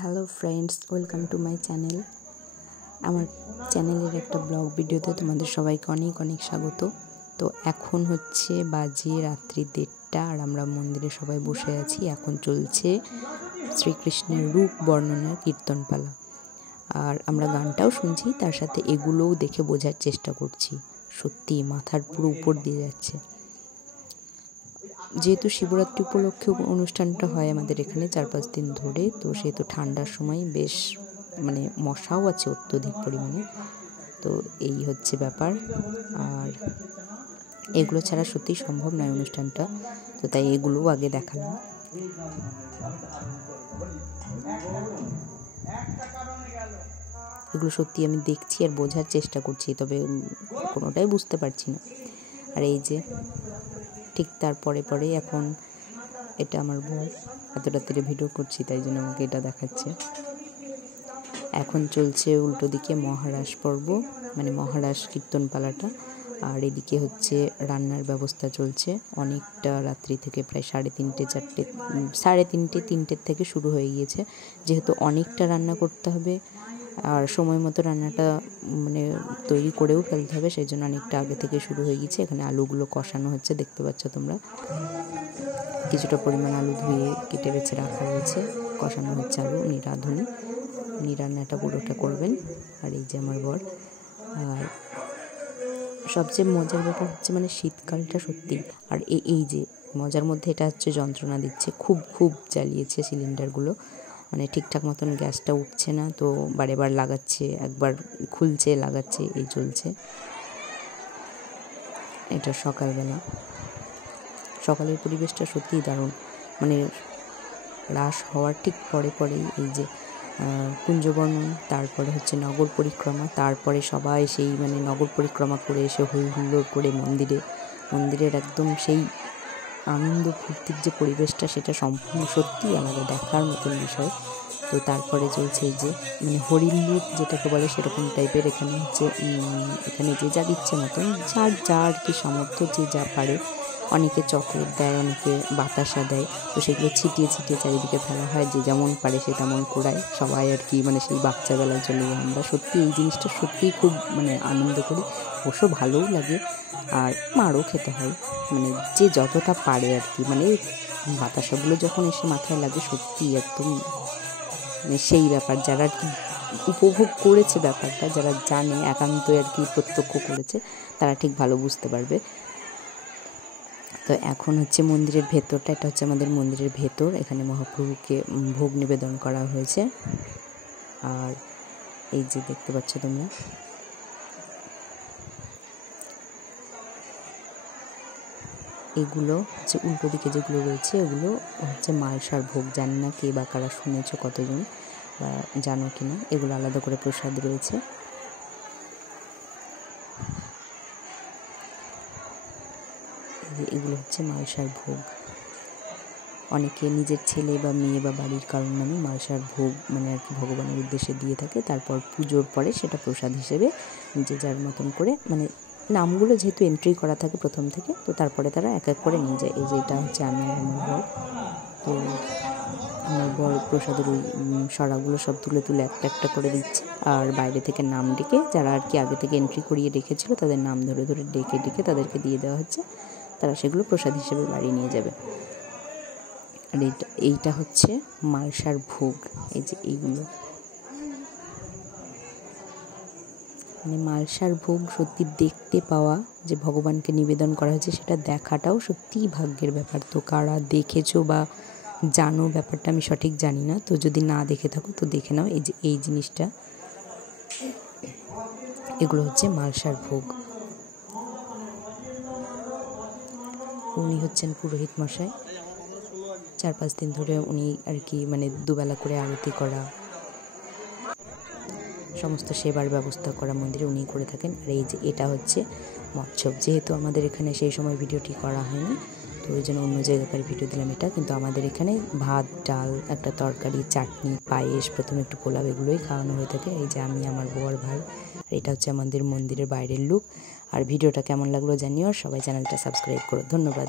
Hello friends, welcome to my channel. আমার চ্যানেলের একটা ব্লগ ভিডিওতে তোমাদের সবাইকে অনেক অনেক স্বাগত। তো এখন হচ্ছে বাজে রাত্রি 1:30 আর আমরা মন্দিরে সবাই বসে আছি। এখন চলছে শ্রীকৃষ্ণের রূপ বর্ণনার কীর্তনপালা, আর আমরা গানটাও শুনছি, তার সাথে এগুলোও দেখে বোঝার চেষ্টা করছি। সত্যি মাথার পুরো উপর দিয়ে যাচ্ছে। যেহেতু শিবরাত্রি উপলক্ষে অনুষ্ঠানটা হয় আমাদের এখানে 4-5 দিন ধরে, তো সেহেতু ঠান্ডার সময় বেশ মশাও আছে অত্যধিক পরিমাণে। তো এই হচ্ছে ব্যাপার, আর এগুলো ছাড়া সত্যিই সম্ভব নয় অনুষ্ঠানটা, তো তাই এগুলোও আগে দেখালাম। এগুলো সত্যি আমি দেখছি আর বোঝার চেষ্টা করছি, তবে কোনোটাই বুঝতে পারছি না। আর এই যে ঠিক তারপরে এখন এটা আমার বর, এত রাত্রে ভিডিও করছি তাই জন্য আমাকে এটা দেখাচ্ছে। এখন চলছে উল্টো দিকে মহারাস পর্ব, মহারাস কীর্তনপালাটা, আর এদিকে হচ্ছে রান্নার ব্যবস্থা চলছে অনেকটা রাত্রি থেকে, প্রায় 3:30 থেকে শুরু হয়ে গিয়েছে। যেহেতু অনেকটা রান্না করতে হবে আর সময় মতো রান্নাটা তৈরি করেও ফেলতে হবে, সেই জন্য অনেকটা আগে থেকে শুরু হয়ে গেছে। এখানে আলুগুলো কষানো হচ্ছে, দেখতে পাচ্ছ তোমরা। কিছুটা পরিমাণ আলু ধুয়ে কেটে বেছে রাখা রয়েছে, কষানো হচ্ছে আলু। উনি রান্নাটা পুরোটা করবেন। আর এই যে আমার বর। আর সবচেয়ে মজার ব্যাপার হচ্ছে শীতকালটা সত্যি, আর এই যে মজার মধ্যে এটা হচ্ছে যন্ত্রণা দিচ্ছে, খুব জ্বালিয়েছে সিলিন্ডারগুলো, ঠিকঠাক মতন গ্যাসটা উঠছে না, তো বারেবার লাগাচ্ছে, একবার খুলছে লাগাচ্ছে, এই চলছে। এটা সকালের পরিবেশটা সত্যিই দারুণ। রাস হওয়ার ঠিক পরেই এই যে কুঞ্জবর্ণন, তারপরে হচ্ছে নগর পরিক্রমা, তারপরে সবাই সেই নগর পরিক্রমা করে এসে হই হুল্লোড় করে মন্দিরের একদম সেই আনন্দ ফুর্তির যে পরিবেশটা, সেটা সম্পূর্ণ সত্যিই আলাদা, দেখার মতন বিষয়। তো তারপরে চলছে এই যে হরিণ লুট যেটাকে বলে, সেরকম টাইপের এখানে যে যার ইচ্ছে মতন, যা আর কি সামর্থ্য, যে যা পারে। অনেকে চকলেট দেয়, অনেকে বাতাসা দেয়, তো সেগুলো ছিটিয়ে চারিদিকে ফেলা হয়, যে যেমন পারে সে তেমন কুড়ায় সবাই আর কি, সেই বাচ্চাবেলায় চলে যায় আমরা। সত্যি এই জিনিসটা সত্যিই খুব আনন্দ করি, অবশ্য ভালোও লাগে, আর মারও খেতে হয়, যে যতটা পারে আর কি। বাতাসাগুলো যখন এসে মাথায় লাগে, সত্যি একদম সেই ব্যাপার, যারা আর কি উপভোগ করেছে ব্যাপারটা, যারা জানে একান্ত আর কি প্রত্যক্ষ করেছে, তারা ঠিক ভালো বুঝতে পারবে। তো এখন হচ্ছে মন্দিরের ভেতরটা, এটা হচ্ছে আমাদের মন্দিরের ভেতর। এখানে মহাপ্রভুকে ভোগ নিবেদন করা হয়েছে, আর এই যে দেখতে পাচ্ছ তোমরা, এগুলো হচ্ছে উল্টো দিকে যেগুলো রয়েছে, এগুলো হচ্ছে মালসার ভোগ। জানি না কে বা কারা শুনেছো, কতজন বা জানো কিনা, এগুলো আলাদা করে প্রসাদ রয়েছে। এগুলো হচ্ছে মালসার ভোগ। অনেকে নিজের ছেলে বা মেয়ে বা বাড়ির কারণ নামে মালসার ভোগ আর কি ভগবানের উদ্দেশ্যে দিয়ে থাকে। তারপর পুজোর পরে সেটা প্রসাদ হিসেবে যে যার মতন করে, নামগুলো যেহেতু এন্ট্রি করা থাকে প্রথম থেকে, তো তারপরে তারা এক এক করে নিয়ে যায়। এই যে এটা হচ্ছে আমি আর আমার বর। তো আমার বর প্রসাদের ওই সরাগুলো সব তুলে একটা করে দিচ্ছে, আর বাইরে থেকে নাম ডেকে, যারা আর কি আগে থেকে এন্ট্রি করিয়ে রেখেছিল, তাদের নাম ধরে ডেকে তাদেরকে দিয়ে দেওয়া হচ্ছে। তারা সেগুলো প্রসাদ হিসেবে বাড়ি নিয়ে যাবে। আর এইটা হচ্ছে মালসার ভোগ। এই যে এইগুলো মালসার ভোগ সত্যি দেখতে পাওয়া, যে ভগবানকে নিবেদন করা হয়েছে, সেটা দেখাটাও সত্যিই ভাগ্যের ব্যাপার। তো কারা দেখেছো বা জানো ব্যাপারটা আমি সঠিক জানি না, তো যদি না দেখে থাকো তো দেখে নাও। এই যে এই জিনিসটা, এগুলো হচ্ছে মালসার ভোগ। উনি হচ্ছেন পুরোহিত মশাই। 4-5 দিন ধরে উনি আর কি দুবেলা করে আরতি করা, সমস্ত সেবার ব্যবস্থা করা মন্দিরে উনি করে থাকেন। আর এই যে এটা হচ্ছে মৎসব। যেহেতু আমাদের এখানে সেই সময় ভিডিওটি করা হয়নি, তো ওই জন্য অন্য জায়গাকার ভিডিও দিলাম এটা। কিন্তু আমাদের এখানে ভাত, ডাল, একটা তরকারি, চাটনি, পায়েস, প্রথমে একটু পোলাও, এগুলোই খাওয়ানো হয়ে থাকে। এই যে আমি, আমার বর, ভাই। আর এটা হচ্ছে আমাদের মন্দিরের বাইরের লুক। আর ভিডিওটা কেমন লাগলো জানিও, আর সবাই চ্যানেলটা সাবস্ক্রাইব করো। ধন্যবাদ।